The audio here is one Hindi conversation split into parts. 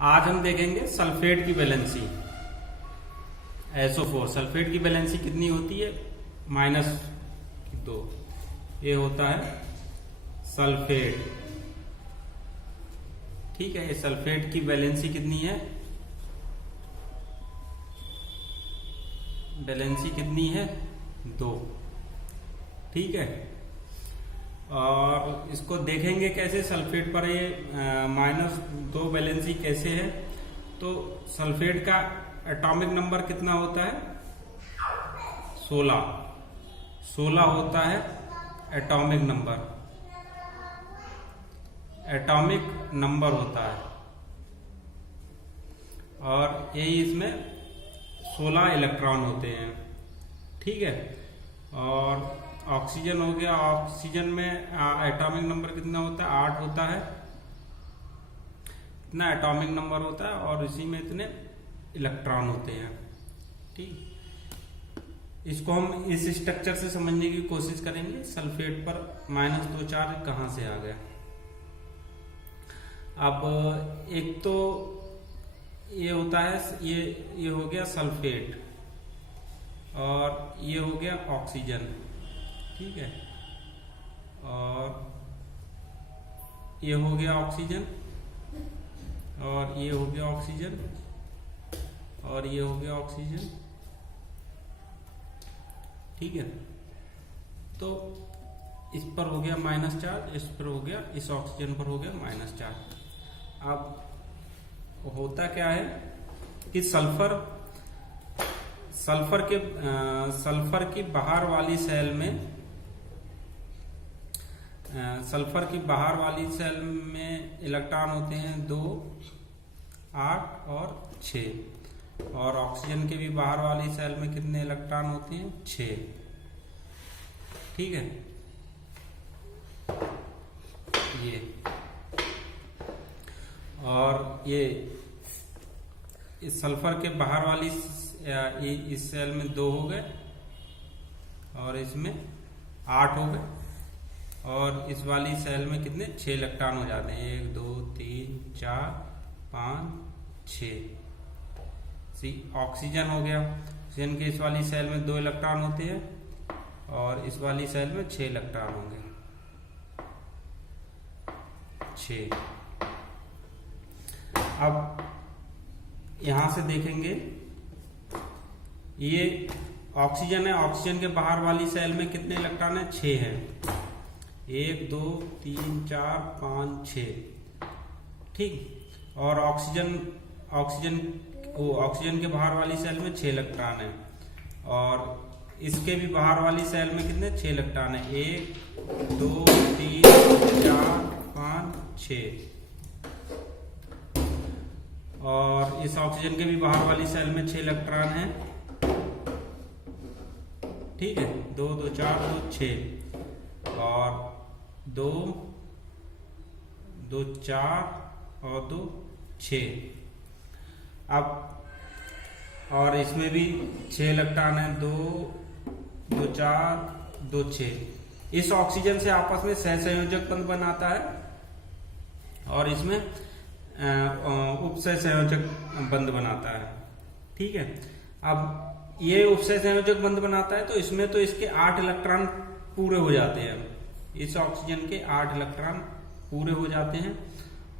आज हम देखेंगे सल्फेट की वैलेंसी। SO4 सल्फेट की वैलेंसी कितनी होती है? -2। ये होता है सल्फेट। ठीक है, ये सल्फेट की वैलेंसी कितनी है? वैलेंसी कितनी है? 2। ठीक है, और इसको देखेंगे कैसे सल्फेट पर ये -2 वैलेंसी कैसे है। तो सल्फेट का एटॉमिक नंबर कितना होता है? 16 होता है एटॉमिक नंबर होता है, और यही इसमें 16 इलेक्ट्रॉन होते हैं। ठीक है, और ऑक्सीजन हो गया। ऑक्सीजन में एटॉमिक नंबर कितना होता है? 8 होता है। इतना एटॉमिक नंबर होता है और इसी में इतने इलेक्ट्रॉन होते हैं। ठीक, इसको हम इस स्ट्रक्चर से समझने की कोशिश करेंगे। सल्फेट पर -2 चार्ज कहां से आ गया। अब एक तो ये होता है, ये हो गया सल्फेट, और ये हो गया ऑक्सीजन। ठीक है, और ये हो गया ऑक्सीजन, और ये हो गया ऑक्सीजन, और ये हो गया ऑक्सीजन। ठीक है, तो इस पर हो गया माइनस चार्ज, इस पर हो गया, इस ऑक्सीजन पर हो गया माइनस चार्ज। अब होता क्या है कि सल्फर की बाहर वाली सेल में इलेक्ट्रॉन होते हैं 2, 8 और 6, और ऑक्सीजन के भी बाहर वाली सेल में कितने इलेक्ट्रॉन होते हैं? 6। ठीक है, ये और ये इस सल्फर के बाहर वाली इस सेल में 2 हो गए, और इसमें 8 हो गए, और इस वाली सेल में कितने? 6 इलेक्ट्रॉन हो जाते हैं। 1 2 3 4 5 6। ऑक्सीजन हो गया। ऑक्सीजन के इस वाली सेल में 2 इलेक्ट्रॉन होते हैं, और इस वाली सेल में 6 इलेक्ट्रॉन होंगे। 6। अब यहां से देखेंगे, ये ऑक्सीजन है। ऑक्सीजन के बाहर वाली सेल में कितने इलेक्ट्रॉन है? 6 है। 1 2 3 4 5 6। ठीक, और ऑक्सीजन के बाहर वाली सेल में 6 इलेक्ट्रॉन है, और इसके भी बाहर वाली सेल में कितने? 6 इलेक्ट्रॉन है। 1 2 3 4 5 6, और इस ऑक्सीजन के भी बाहर वाली सेल में 6 इलेक्ट्रॉन है। ठीक है, 2 2 4 2 6, और 2 2 4 और 2 6। अब और इसमें भी 6 इलेक्ट्रॉन है। 2 2 4 2 6। इस ऑक्सीजन से आपस में सहसंयोजक बंध बनाता है, और इसमें उपसहसंयोजक बंध बनाता है। ठीक है, अब ये उपसहसंयोजक बंध बनाता है, तो इसमें तो इसके 8 इलेक्ट्रॉन पूरे हो जाते हैं। इस ऑक्सीजन के 8 इलेक्ट्रॉन पूरे हो जाते हैं,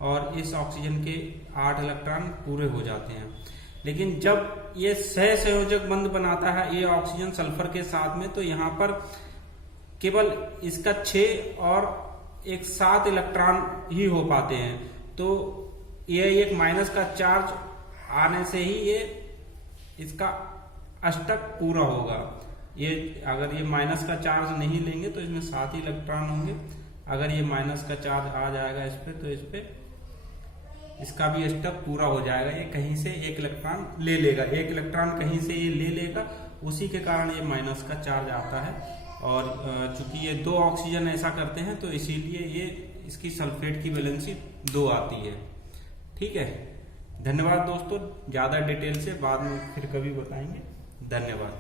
और इस ऑक्सीजन के 8 इलेक्ट्रॉन पूरे हो जाते हैं। लेकिन जब ये सहसंयोजक बंध बनाता है ये ऑक्सीजन सल्फर के साथ में, तो यहाँ पर केवल इसका 6 और एक 7 इलेक्ट्रॉन ही हो पाते हैं। तो ये एक माइनस का चार्ज आने से ही ये इसका अष्टक पूरा होगा। ये अगर ये माइनस का चार्ज नहीं लेंगे तो इसमें 7 ही इलेक्ट्रॉन होंगे। अगर ये माइनस का चार्ज आ जाएगा इस पे, तो इस पे इसका भी अष्टक पूरा हो जाएगा। ये कहीं से 1 इलेक्ट्रॉन ले लेगा, 1 इलेक्ट्रॉन कहीं से ये ले लेगा, उसी के कारण ये माइनस का चार्ज आता है। और चूंकि ये 2 ऑक्सीजन ऐसा करते हैं, तो इसीलिए ये इसकी सल्फेट की वैलेंसी 2 आती है। ठीक है, धन्यवाद दोस्तों। ज्यादा डिटेल से बाद में फिर कभी बताएंगे। धन्यवाद।